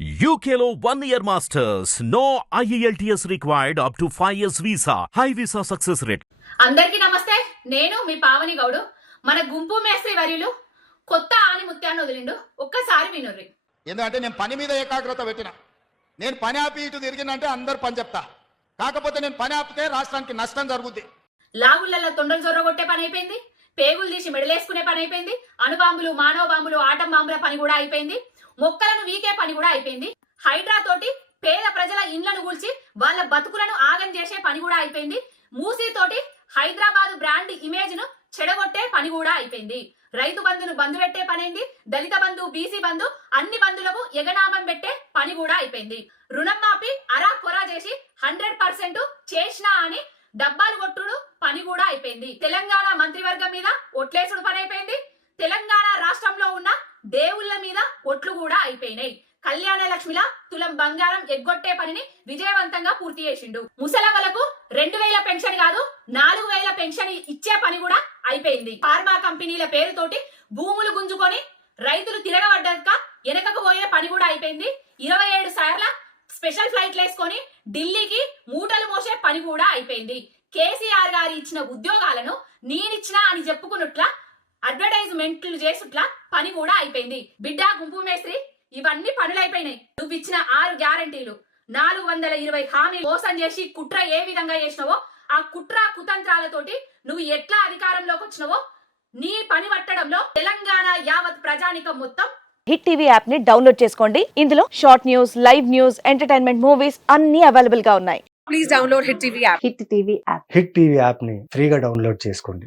UKLO 1 year masters. No IELTS required up to 5 years visa. High visa success rate. అందరికీ నమస్తే. నేను మీ పావని గౌడు. మన గుంపు మేస్త్రి వర్యులు కొత్త ఆనిముత్యాన్ని వదిలిండు. ఒక్కసారి వినుర్రి. ఎందుకంటే నేను పని మీద ఏకాగ్రత పెట్టిన. నేను పని ఆపి ఇటు తిరిగినంటే అందరు పని చెప్తా. కాకపోతే నేను పని ఆపితే రాష్ట్రానికి నష్టం జరుగుద్ది. లాగుళ్లలో తొండలు జొర్రగొట్టే పని అయిపోయింది. పేగులు తీసి మెడలేసుకునే పని అయిపోయింది. అణుబాంబులు, మానవ బాంబులు, ఆటం బాంబుల పని కూడా అయిపోయింది. మొక్కలను వీకే పని కూడా అయిపోయింది. హైడ్రా తోటి పేద ప్రజల ఇండ్లను కూల్చి వాళ్ళ బతుకులను ఆగం చేసే పని కూడా అయిపోయింది. మూసీ తోటి హైదరాబాద్ బ్రాండ్ ఇమేజ్ ను చెడగొట్టే పని కూడా అయిపోయింది. రైతు బంధును బంధు పెట్టే పనైంది. దళిత బంధు, బీసీ బంధు అన్ని బంధులకు ఎగనామం పెట్టే పని కూడా అయిపోయింది. రుణం మాపి అరా కొరా చేసి 100% చేసినా అని డబ్బాలు కొట్టుడు పని కూడా అయిపోయింది. తెలంగాణ మంత్రివర్గం మీద ఒట్లేసుడు పని అయిపోయింది. తెలంగాణ రాష్ట్రంలో ఉన్న దేవుళ్ళ మీద ఒట్లు కూడా అయిపోయినాయి. కళ్యాణ లక్ష్మిల తులం బంగారం ఎగ్గొట్టే పనిని విజయవంతంగా పూర్తి చేసిండు. ముసలవలకు 2000 పెన్షన్ కాదు 4000 పెన్షన్ ఇచ్చే పని కూడా అయిపోయింది. ఫార్మా కంపెనీల పేరుతోటి భూములు గుంజుకొని రైతులు తిరగబడ్డాక వెనకకు పోయే పని కూడా అయిపోయింది. 27 సార్ల స్పెషల్ ఫ్లైట్లు వేసుకొని ఢిల్లీకి మూటలు మోసే పని కూడా అయిపోయింది. కేసీఆర్ గారు ఇచ్చిన ఉద్యోగాలను నేనిచ్చినా అని చెప్పుకున్నట్లా అడ్వర్టైజ్మెంట్లు చేసుట్లా పని కూడా అయిపోయింది. బిడ్డ గుంపు మేస్త్రి ఇవన్నీ పనులు అయిపోయినాయి. నువ్వు ఇచ్చిన 6 గ్యారంటీలు, 420 హామీలు మోసం చేసి కుట్ర ఏ విధంగా చేసినవో, ఆ కుట్ర కుతంత్రాలతోటి నువ్వు ఎట్లా అధికారంలోకి వచ్చినవో నీ పని పట్టడంలో తెలంగాణ యావత్ ప్రజానికం మొత్తం హిట్ టీవీ యాప్ ని డౌన్లోడ్ చేసుకోండి. ఇందులో short news, live news, entertainment movies అన్ని అవైలబుల్ గా ఉన్నాయి. Please download Hit TV app. Hit TV app hit TV app ని ఫ్రీగా డౌన్లోడ్ చేసుకోండి.